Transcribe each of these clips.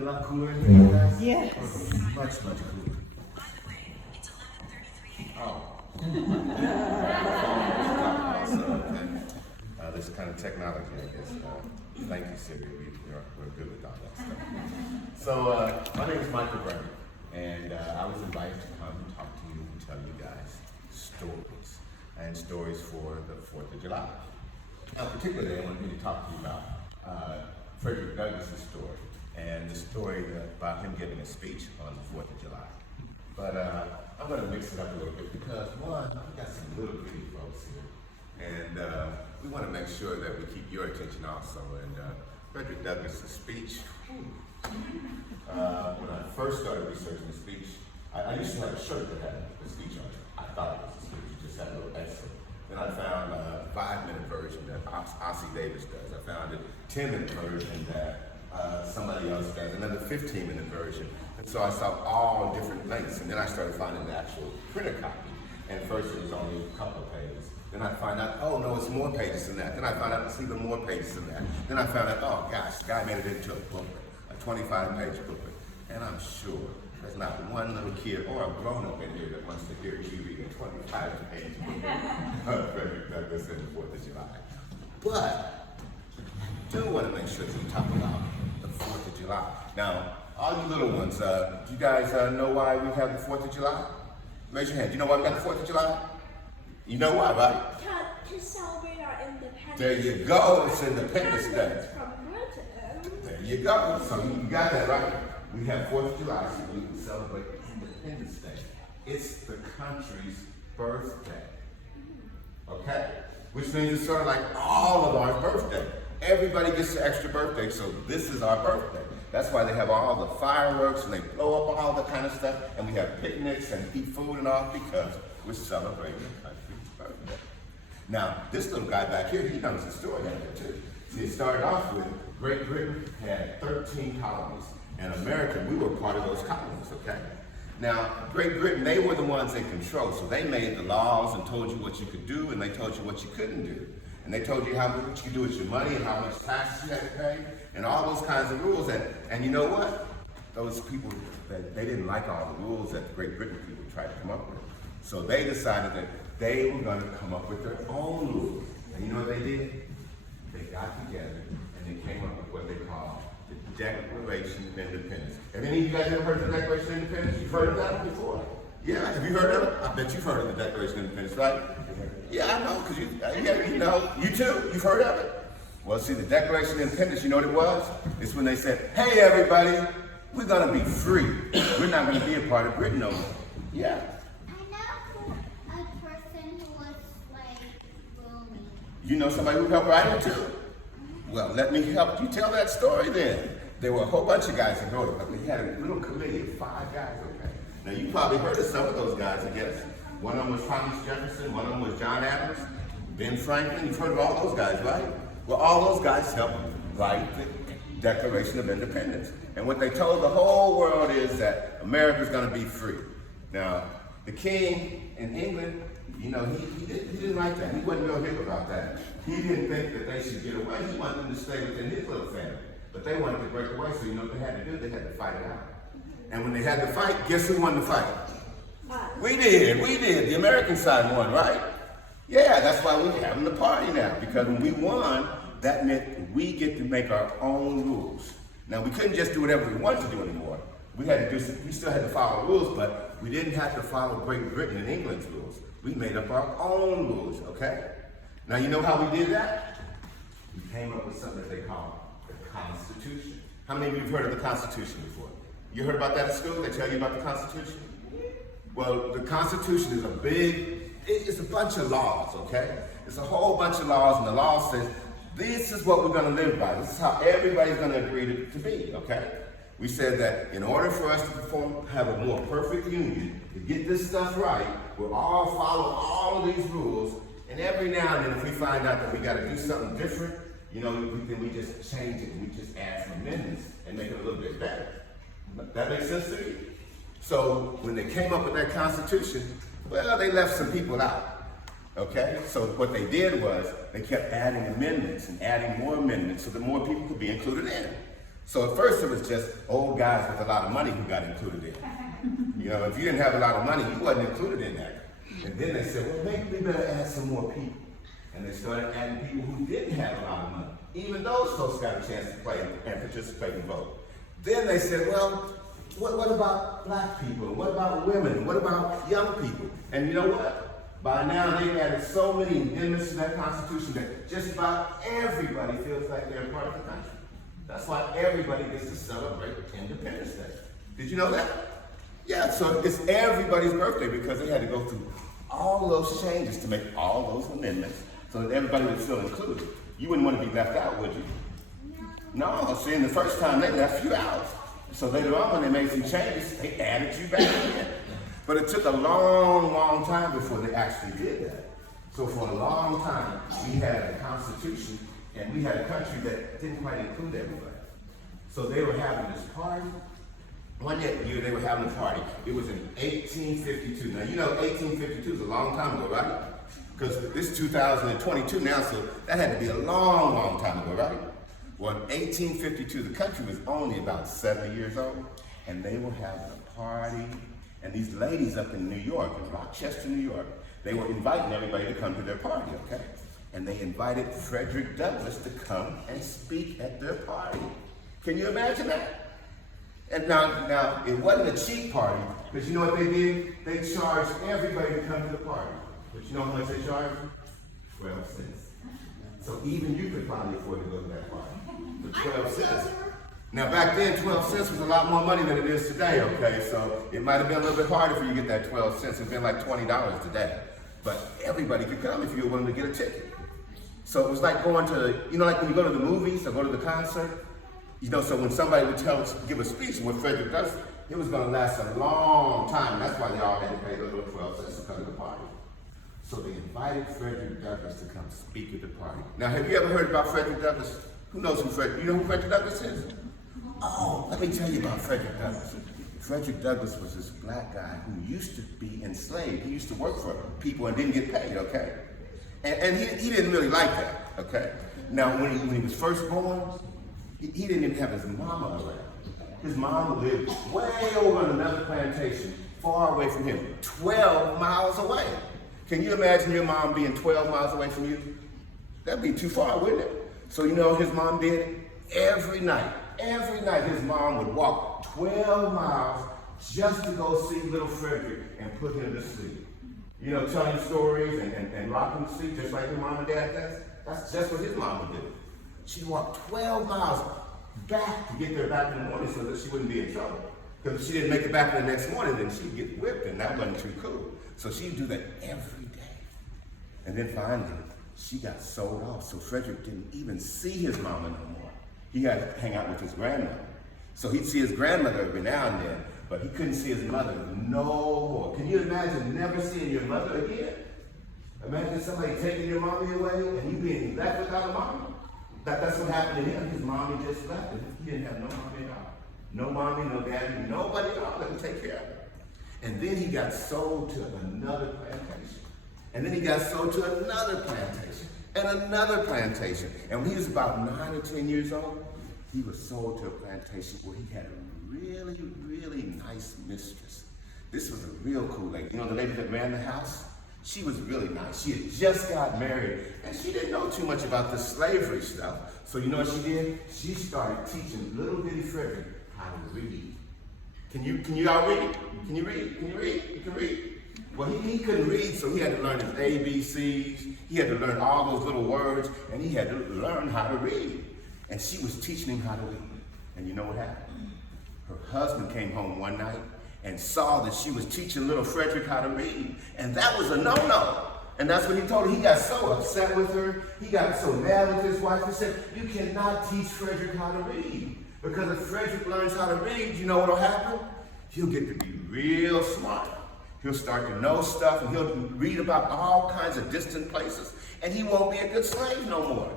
a lot cooler in here, guys? Yes. Much cooler. Oh. This kind of technology, I guess. Thank you, Siri. We're good with all that stuff. So, my name is Michael Brennan, and I was invited to come and talk to you and tell you guys stories, and stories for the 4th of July. Now, particularly, I want to talk to you about Frederick Douglass' story, and the story about him giving a speech on the 4th of July. But I'm going to mix it up a little bit because, one, I've got some little bitty folks here, and we want to make sure that we keep your attention also. And Frederick Douglass' speech, when I first started researching the speech, I used to have a shirt that had a speech on it. I thought it was a speech, it just had a little excerpt. Then I found a 5-minute version that Ossie Davis does. I found a 10-minute version that somebody else does, another 15-minute version. And so I saw all different lengths, and then I started finding the actual printed copy. And first it was only a couple of pages. Then I find out, oh no, it's more pages than that. Then I found out it's even more pages than that. Then I found out, oh gosh, the guy made it into a booklet, a 25-page booklet. And I'm sure there's not one little kid or a grown-up in here that wants to hear you read a 25-page booklet of Frederick Douglass and the 4th of July. But I do want to make sure that we talk about the 4th of July. Now, all you little ones, do you guys know why we have the 4th of July? Raise your hand. Do you know why we got the 4th of July? You know why, right? To celebrate our independence. There you go. It's Independence Day. From Britain. There you go. So you got that right. We have 4th of July, so we can celebrate Independence Day. It's the country's birthday. Okay? Which means it's sort of like all of our birthday. Everybody gets an extra birthday, so this is our birthday. That's why they have all the fireworks and they blow up all the kind of stuff, and we have picnics and eat food and all because we're celebrating the country's birthday. Now, this little guy back here, he knows the story of it too. See, it started off with Great Britain had 13 colonies, and America, we were part of those colonies, okay? Now, Great Britain, they were the ones in control, so they made the laws and told you what you could do, and they told you what you couldn't do. And they told you what you could do with your money and how much taxes you had to pay, and all those kinds of rules. And you know what? Those people, they didn't like all the rules that the Great Britain people tried to come up with. So they decided that they were going to come up with their own rules. And you know what they did? They got together and they came up with what they call the Declaration of Independence. Have any of you guys ever heard of the Declaration of Independence? You've heard of that before? Yeah, have you heard of it? I bet you've heard of the Declaration of Independence, right? Yeah, I know, because you know, you too, you've heard of it? Well, see, the Declaration of Independence, you know what it was? It's when they said, hey, everybody, we're going to be free. We're not going to be a part of Britain no more. Yeah. I know a person who was like bullied. You know somebody who helped write it too? Well, let me help you tell that story then. There were a whole bunch of guys that wrote it, but they had a little committee of 5 guys, okay? Now, you probably heard of some of those guys, I guess. One of them was Thomas Jefferson, one of them was John Adams, Ben Franklin. You've heard of all those guys, right? Well, all those guys helped write the Declaration of Independence. And what they told the whole world is that America's going to be free. Now, the king in England, you know, he didn't like that. He wasn't real hip about that. He didn't think that they should get away. He wanted them to stay within his little family. But they wanted to break away, so you know what they had to do? They had to fight it out. And when they had to fight, guess who won the fight? We did. The American side won, right? Yeah, that's why we're having the party now. Because when we won, that meant we get to make our own rules. Now, we couldn't just do whatever we wanted to do anymore. We still had to follow rules, but we didn't have to follow Great Britain and England's rules. We made up our own rules, okay? Now, you know how we did that? We came up with something that they call the Constitution. How many of you have heard of the Constitution before? You heard about that at school? They tell you about the Constitution? Well, the Constitution is it's a bunch of laws, okay? It's a whole bunch of laws, and the law says, this is what we're going to live by. This is how everybody's going to agree to be, okay? We said that in order for us to have a more perfect union, to get this stuff right, we'll all follow all of these rules, and every now and then if we find out that we got to do something different, you know, then we just change it, and we just add some amendments and make it a little bit better. That makes sense to you? So when they came up with that Constitution, well, they left some people out, okay? So what they did was they kept adding amendments and adding more amendments so that more people could be included in. So at first it was just old guys with a lot of money who got included in. You know, if you didn't have a lot of money, you wasn't included in that. And then they said, well, maybe we better add some more people. And they started adding people who didn't have a lot of money. Even those folks got a chance to play and participate and vote. Then they said, well, what about black people? What about women? What about young people? And you know what? By now they've added so many amendments to that Constitution that just about everybody feels like they're a part of the country. That's why everybody gets to celebrate Independence Day. Did you know that? Yeah, so it's everybody's birthday because they had to go through all those changes to make all those amendments so that everybody would feel included. You wouldn't want to be left out, would you? No, see, in the first time they left you out. So later on when they made some changes, they added you back in. But it took a long, long time before they actually did that. So for a long time, we had a constitution and we had a country that didn't quite include everybody. So they were having this party. One year they were having a party. It was in 1852. Now you know 1852 is a long time ago, right? Because this is 2022 now, so that had to be a long, long time ago, right? Well, in 1852, the country was only about 70 years old, and they were having a party. And these ladies up in New York, in Rochester, New York, they were inviting everybody to come to their party, okay? And they invited Frederick Douglass to come and speak at their party. Can you imagine that? And now it wasn't a cheap party, because you know what they did? They charged everybody to come to the party. But you know how much they charged? 12 cents. So even you could probably afford to go to that party for 12 cents. Now back then, 12 cents was a lot more money than it is today, okay? So it might have been a little bit harder for you to get that 12 cents. It's been like $20 today. But everybody could come if you were willing to get a ticket. So it was like going to, you know, like when you go to the movies or go to the concert, you know, so when somebody would give a speech with Frederick Douglass, it was going to last a long time. That's why they all had to pay the little 12 cents to come to the party. So they invited Frederick Douglass to come speak at the party. Now, have you ever heard about Frederick Douglass? Who knows who Frederick? You know who Frederick Douglass is? Oh, let me tell you about Frederick Douglass. Frederick Douglass was this black guy who used to be enslaved. He used to work for people and didn't get paid, okay? And he didn't really like that, okay? Now, when he was first born, he didn't even have his mama around. His mom lived way over on another plantation, far away from him, 12 miles away. Can you imagine your mom being 12 miles away from you? That'd be too far, wouldn't it? So you know what his mom did? Every night his mom would walk 12 miles just to go see little Frederick and put him to sleep. You know, tell him stories and rock him to sleep just like your mom and dad does. That's just what his mom would do. She'd walk 12 miles back to get there back in the morning so that she wouldn't be in trouble. Because if she didn't make it back the next morning, then she'd get whipped, and that wasn't too cool. So she'd do that every day. And then finally, she got sold off, so Frederick didn't even see his mama no more. He had to hang out with his grandmother. So he'd see his grandmother every now and then, but he couldn't see his mother no more. Can you imagine never seeing your mother again? Imagine somebody taking your mommy away and you being left without a mommy. That's what happened to him. His mommy just left him. He didn't have no mommy at all. No mommy, no daddy, nobody at all that would take care of him. And then he got sold to another plantation. And then he got sold to another plantation and another plantation. And when he was about 9 or 10 years old, he was sold to a plantation where he had a really, really nice mistress. This was a real cool lady. You know the lady that ran the house? She was really nice. She had just got married, and she didn't know too much about the slavery stuff. So you know what she did? She started teaching little bitty Frederick how to read. Can you all read? Can you read? Can you read? You can read? Well, he couldn't read, so he had to learn his ABCs. He had to learn all those little words, and he had to learn how to read. And she was teaching him how to read. And you know what happened? Her husband came home one night and saw that she was teaching little Frederick how to read. And that was a no-no. And that's what he told her. He got so upset with her. He got so mad with his wife. He said, you cannot teach Frederick how to read. Because if Frederick learns how to read, you know what will happen? He'll get to be real smart. He'll start to know stuff, and he'll read about all kinds of distant places. And he won't be a good slave no more.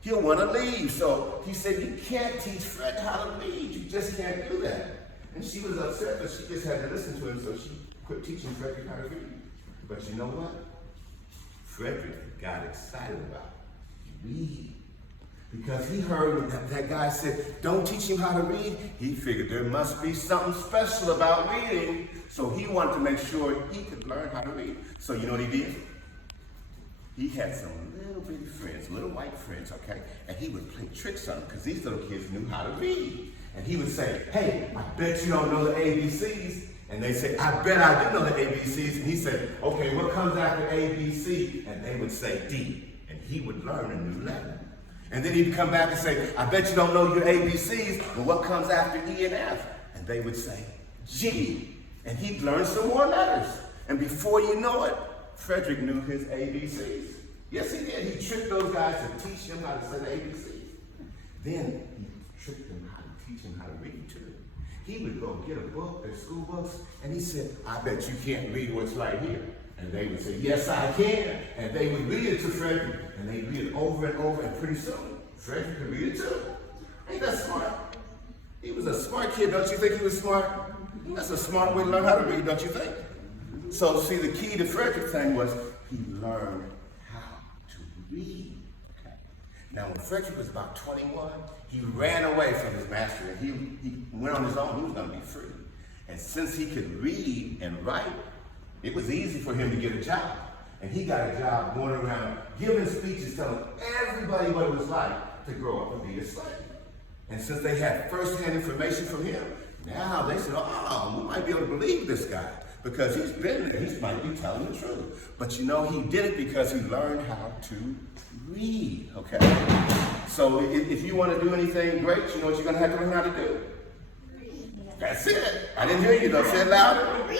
He'll want to leave. So he said, you can't teach Fred how to read. You just can't do that. And she was upset, but she just had to listen to him, so she quit teaching Frederick how to read. But you know what? Frederick got excited about reading. Because he heard that guy said, don't teach him how to read. He figured there must be something special about reading. So he wanted to make sure he could learn how to read. So you know what he did? He had some little bitty friends, little white friends, okay? And he would play tricks on them because these little kids knew how to read. And he would say, hey, I bet you don't know the ABCs. And they say, I bet I do know the ABCs. And he said, okay, what comes after ABC? And they would say D. And he would learn a new letter. And then he'd come back and say, I bet you don't know your ABCs, but what comes after E and F? And they would say, G. And he'd learn some more letters. And before you know it, Frederick knew his ABCs. Yes, he did. He tricked those guys to teach him how to say the ABCs. Then he tricked them how to teach him how to read too. He would go get a book, their school books, and he said, I bet you can't read what's right here. And they would say, yes, I can. And they would read it to Frederick. And they'd read it over and over, and pretty soon, Frederick could read it too. Ain't that smart? He was a smart kid, don't you think he was smart? That's a smart way to learn how to read, don't you think? So see, the key to Frederick's thing was he learned how to read. Okay. Now, when Frederick was about 21, he ran away from his master, and he went on his own. He was going to be free. And since he could read and write, it was easy for him to get a job. And he got a job going around giving speeches, telling everybody what it was like to grow up and be a slave. And since they had first-hand information from him, now they said, oh, we might be able to believe this guy because he's been there. He might be telling the truth. But you know, he did it because he learned how to read, okay? So if you want to do anything great, you know what you're going to have to learn how to do? That's it. I didn't hear you though. Say it louder. Read.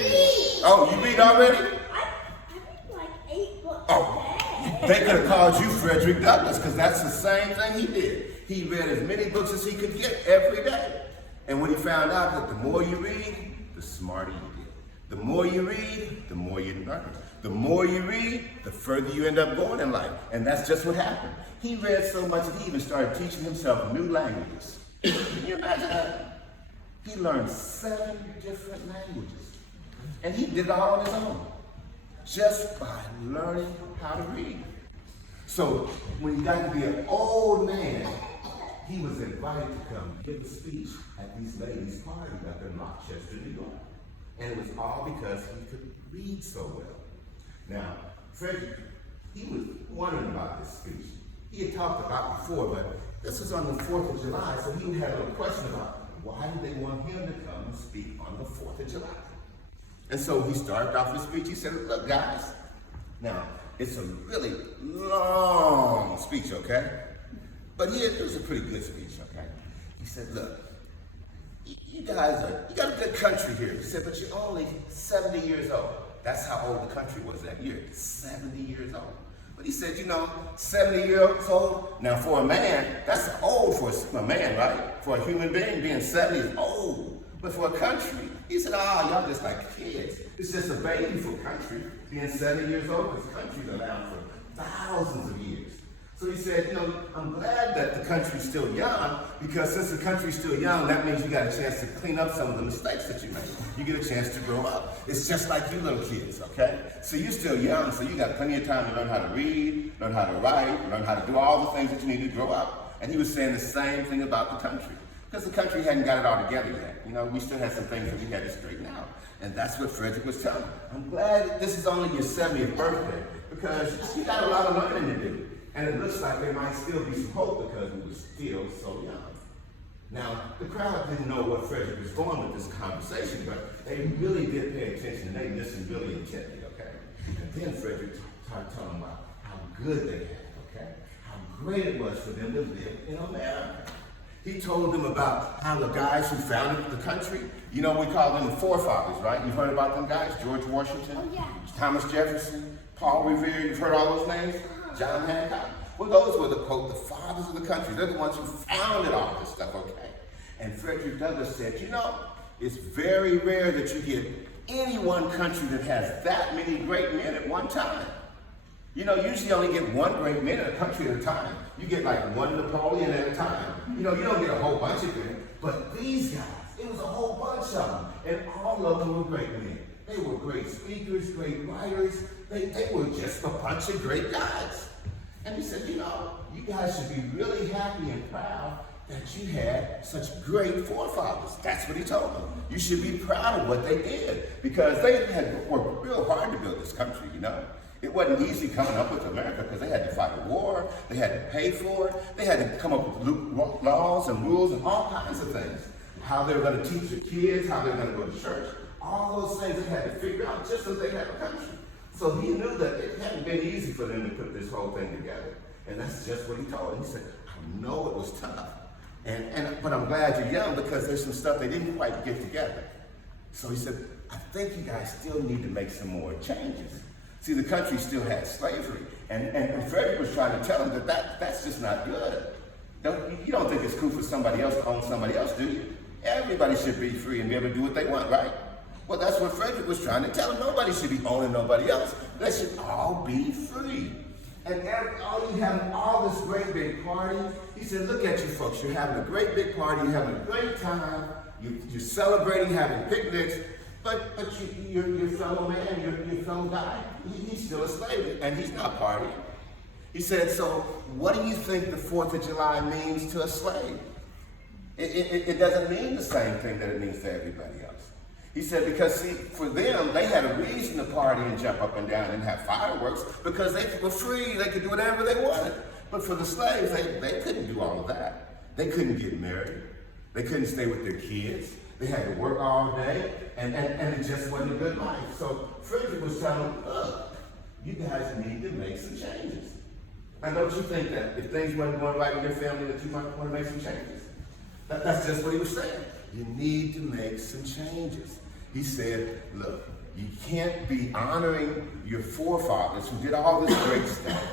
Oh, you read already? I read like 8 books Oh, a they day. could have called you Frederick Douglass because that's the same thing he did. He read as many books as he could get every day. And when he found out that the more you read, the smarter you get. The more you read, the more you learn. The more you read, the further you end up going in life. And that's just what happened. He read so much that he even started teaching himself new languages. Can you imagine that? He learned 7 different languages. And he did it all on his own, just by learning how to read. So when he got to be an old man, he was invited to come give a speech at these ladies' party up in Rochester, New York. And it was all because he could read so well. Now, Frederick, he was wondering about this speech. He had talked about before, but this was on the 4th of July, so he had a little question about why did they want him to come and speak on the 4th of July? And so he started off his speech. He said, look, guys, now, it's a really long speech, okay? But it was a pretty good speech, okay? He said, look, you guys you got a good country here. He said, but you're only 70 years old. That's how old the country was that year, 70 years old. But he said, you know, 70 years old, now for a man, that's old for a man, right? For a human being 70 is old. But for a country, he said, y'all just like kids. It's just a baby for a country, being 70 years old, because countries are around for thousands of years. So he said, you know, I'm glad that the country's still young, because since the country's still young, that means you got a chance to clean up some of the mistakes that you made. You get a chance to grow up. It's just like you little kids, okay? So you're still young, so you got plenty of time to learn how to read, learn how to write, learn how to do all the things that you need to grow up. And he was saying the same thing about the country, because the country hadn't got it all together yet. You know, we still had some things that we had to straighten out. And that's what Frederick was telling me. I'm glad this is only your 70th birthday, because you got a lot of learning to do. And it looks like there might still be some hope because we were still so young. Now, the crowd didn't know what Frederick was going with this conversation, but they really did pay attention and they listened really intently, okay? And then Frederick started telling them about how good they had, okay? How great it was for them to live in America. He told them about how the guys who founded the country, you know, we call them the forefathers, right? You've heard about them guys? George Washington, Oh, yeah. Thomas Jefferson, Paul Revere, you've heard all those names? John Hancock. Well, those were the, quote, the fathers of the country. They're the ones who founded all this stuff, okay? And Frederick Douglass said, you know, it's very rare that you get any one country that has that many great men at one time. You know, usually you only get one great man in a country at a time. You get like one Napoleon at a time. You know, you don't get a whole bunch of them. But these guys, it was a whole bunch of them. And all of them were great men. They were great speakers, great writers. They were just a bunch of great guys. And he said, you know, you guys should be really happy and proud that you had such great forefathers. That's what he told them. You should be proud of what they did because they had worked real hard to build this country, you know. It wasn't easy coming up with America because they had to fight a war, they had to pay for it, they had to come up with laws and rules and all kinds of things. How they were going to teach their kids, how they were going to go to church, all those things they had to figure out just as they had a country. So he knew that it hadn't been easy for them to put this whole thing together. And that's just what he told them. He said, I know it was tough. But I'm glad you're young because there's some stuff they didn't quite get together. So he said, I think you guys still need to make some more changes. See, the country still had slavery. And Frederick was trying to tell him that's just not good. You don't think it's cool for somebody else to own somebody else, do you? Everybody should be free and be able to do what they want, right? Well, that's what Frederick was trying to tell him. Nobody should be owning nobody else. They should all be free. And all you having all this great big party. He said, look at you folks. You're having a great big party. You're having a great time. You're celebrating, having picnics. But your fellow man, your fellow guy, he's still a slave, and he's not partying. He said, so what do you think the 4th of July means to a slave? It doesn't mean the same thing that it means to everybody else. He said, because see, for them, they had a reason to party and jump up and down and have fireworks because they were free, they could do whatever they wanted. But for the slaves, they couldn't do all of that. They couldn't get married. They couldn't stay with their kids. They had to work all day, and it just wasn't a good life. So Frederick was telling them, look, you guys need to make some changes. And don't you think that if things weren't going right in your family that you might want to make some changes? That's just what he was saying. You need to make some changes. He said, look, you can't be honoring your forefathers who did all this great stuff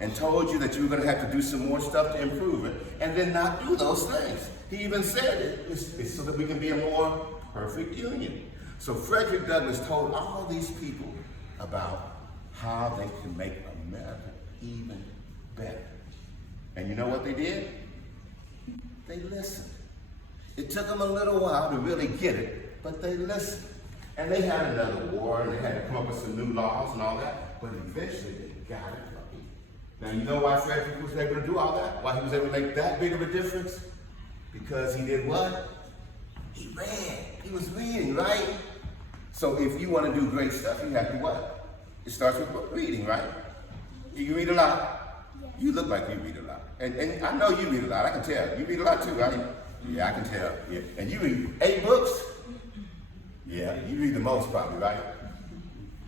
and told you that you were going to have to do some more stuff to improve it and then not do those things. He even said it's so that we can be a more perfect union. So Frederick Douglass told all these people about how they can make America even better. And you know what they did? They listened. It took them a little while to really get it, but they listened. And they had another war, and they had to come up with some new laws and all that, but eventually they got it right. Now, you know why Frederick was able to do all that? Why he was able to make that big of a difference? Because he did what? He read. He was reading, right? So if you want to do great stuff, you have to what? It starts with reading, right? You read a lot? Yes. You look like you read a lot. And I know you read a lot. I can tell. You read a lot too, right? Yeah, I can tell. Yeah. And you read 8 books? Yeah, you read the most probably, right?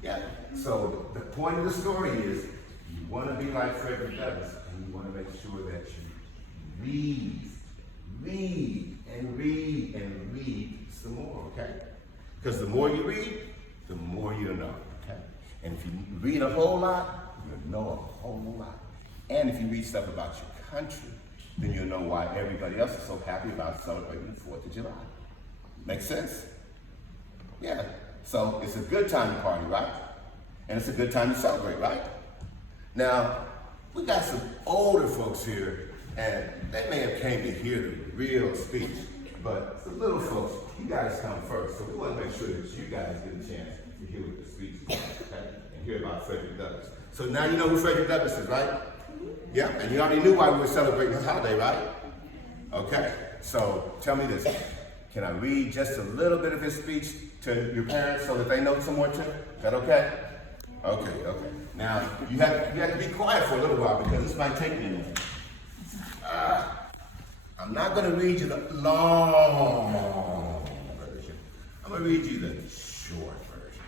Yeah. So the point of the story is you want to be like Frederick Douglass, and you want to make sure that you read some more, okay? Because the more you read, the more you know, okay? And if you read a whole lot, you'll know a whole lot. And if you read stuff about your country, then you'll know why everybody else is so happy about celebrating the 4th of July. Make sense? Yeah. So it's a good time to party, right? And it's a good time to celebrate, right? Now, we got some older folks here, and they may have came to hear the real speech, but the little folks, you guys come first. So we want to make sure that you guys get a chance to hear what the speech is about, okay? And hear about Frederick Douglass. So now you know who Frederick Douglass is, right? Yeah, and you already knew why we were celebrating this holiday, right? Okay, so tell me this. Can I read just a little bit of his speech to your parents so that they know some more too? Is that okay? Okay. Now, you have to be quiet for a little while because this might take me a minute. I'm not going to read you the long version. I'm going to read you the short version.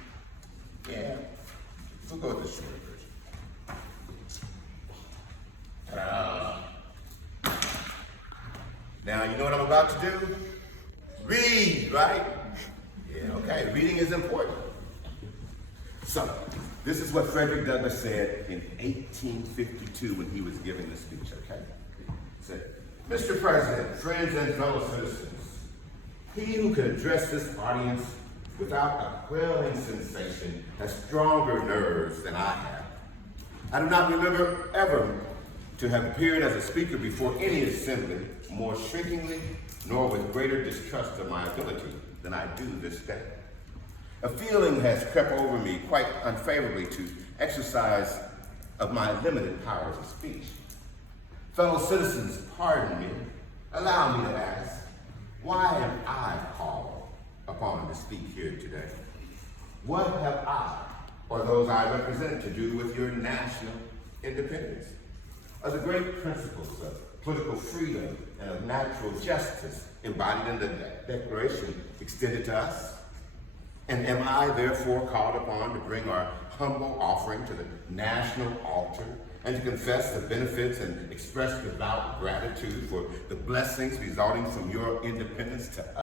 Yeah, we'll go with the short version. Now, you know what I'm about to do? Read, right? Yeah, okay, reading is important. So, this is what Frederick Douglass said in 1852 when he was giving the speech, okay? He said, Mr. President, friends and fellow citizens, he who can address this audience without a quelling sensation has stronger nerves than I have. I do not remember ever to have appeared as a speaker before any assembly more shrinkingly nor with greater distrust of my ability than I do this day. A feeling has crept over me quite unfavorably to exercise of my limited powers of speech. Fellow citizens, pardon me. Allow me to ask, why am I called upon to speak here today? What have I, or those I represent, to do with your national independence? Are the great principles of political freedom and of natural justice embodied in the Declaration extended to us? And am I therefore called upon to bring our humble offering to the national altar and to confess the benefits and express devout gratitude for the blessings resulting from your independence to us?